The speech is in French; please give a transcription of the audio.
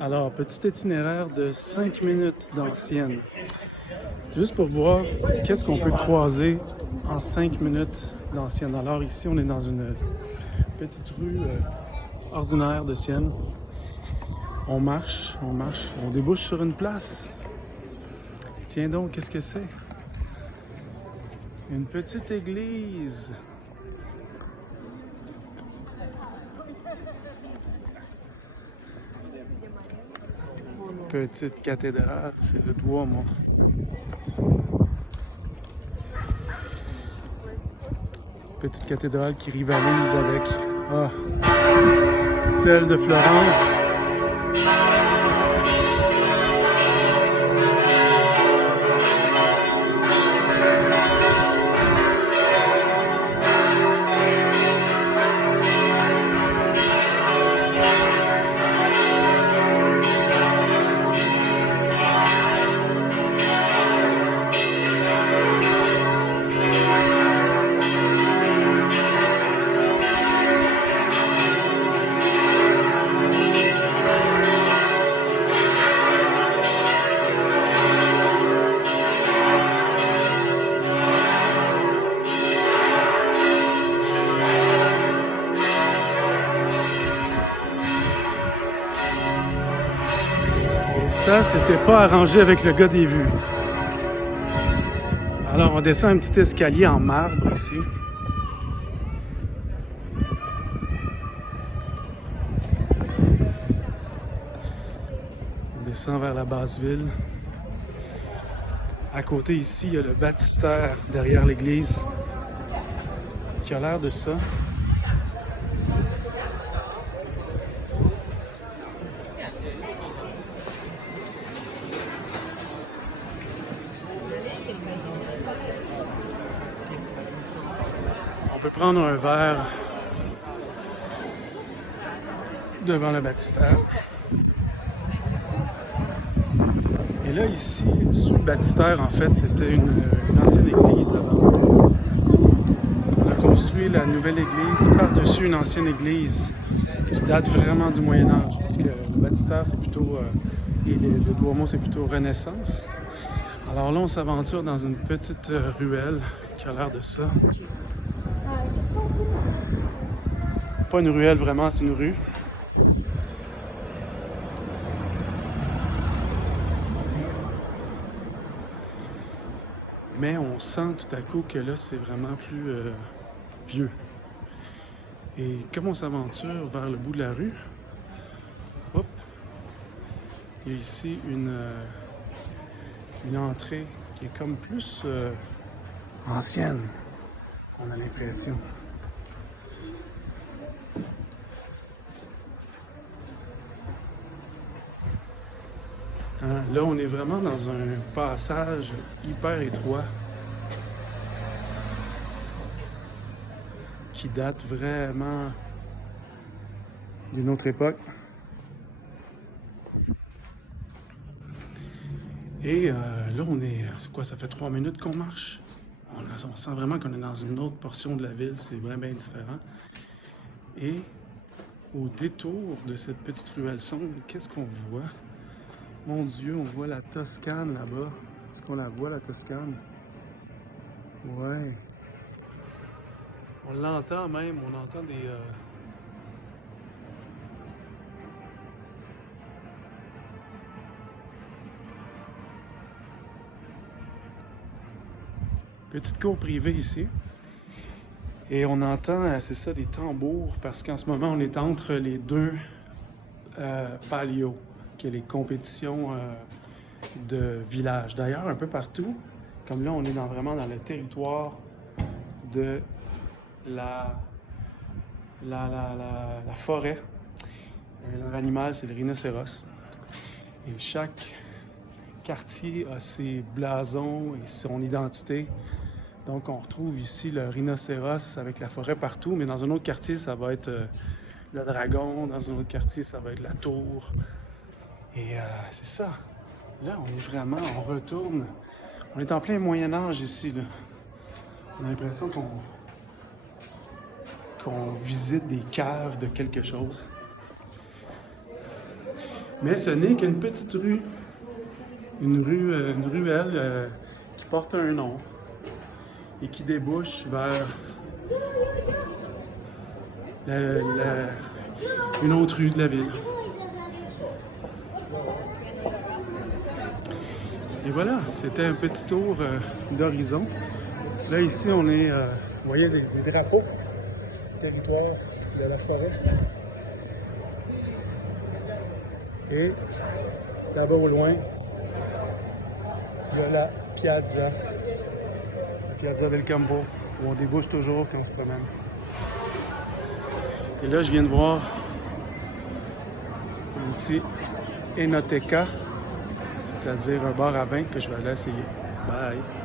Alors, petit itinéraire de 5 minutes dans Sienne. Juste pour voir qu'est-ce qu'on peut croiser en 5 minutes dans Sienne. Alors ici, on est dans une petite rue ordinaire de Sienne. On marche, on débouche sur une place. Tiens donc, qu'est-ce que c'est? Une petite église. Petite cathédrale, c'est le Duomo. Petite cathédrale qui rivalise avec celle de Florence. Et ça, c'était pas arrangé avec le gars des vues. Alors, on descend un petit escalier en marbre ici. On descend vers la basse ville. À côté ici, il y a le baptistère derrière l'église qui a l'air de ça. On peut prendre un verre devant le baptistère. Et là, ici, sous le baptistère, en fait, c'était une ancienne église avant. On a construit la nouvelle église par-dessus une ancienne église qui date vraiment du Moyen-Âge. Parce que le baptistère, c'est plutôt... et le Duomo, c'est plutôt Renaissance. Alors là, on s'aventure dans une petite ruelle qui a l'air de ça. Pas une ruelle vraiment, c'est une rue. Mais on sent tout à coup que là, c'est vraiment plus vieux. Et comme on s'aventure vers le bout de la rue, hop, il y a ici une entrée qui est comme plus ancienne, on a l'impression. Hein, là, on est vraiment dans un passage hyper étroit qui date vraiment d'une autre époque. Et là, on est... C'est quoi, ça fait 3 minutes qu'on marche? On sent vraiment qu'on est dans une autre portion de la ville, c'est vraiment bien différent. Et au détour de cette petite ruelle sombre, qu'est-ce qu'on voit? Mon Dieu, on voit la Toscane là-bas. Est-ce qu'on la voit, la Toscane? Ouais. On l'entend même, on entend des... Petite cour privée ici. Et on entend, c'est ça, des tambours, parce qu'en ce moment, on est entre les deux palios, qui est les compétitions de village. D'ailleurs, un peu partout, comme là, on est vraiment dans le territoire de la forêt. Leur animal, c'est le rhinocéros. Et chaque quartier a ses blasons et son identité. Donc, on retrouve ici le rhinocéros avec la forêt partout, mais dans un autre quartier, ça va être le dragon. Dans un autre quartier, ça va être la tour. Et c'est ça. Là, on est vraiment, on retourne. On est en plein Moyen-Âge ici, là. On a l'impression qu'on visite des caves de quelque chose. Mais ce n'est qu'une petite rue, une ruelle qui porte un nom et qui débouche vers une autre rue de la ville. Et voilà, c'était un petit tour d'horizon. Là, ici, on est, vous voyez les drapeaux, territoire de la forêt. Et là-bas au loin, il y a la Piazza del Campo, où on débouche toujours quand on se promène. Et là, je viens de voir un petit Enoteca, c'est-à-dire un bar à vin que je vais aller essayer. Bye!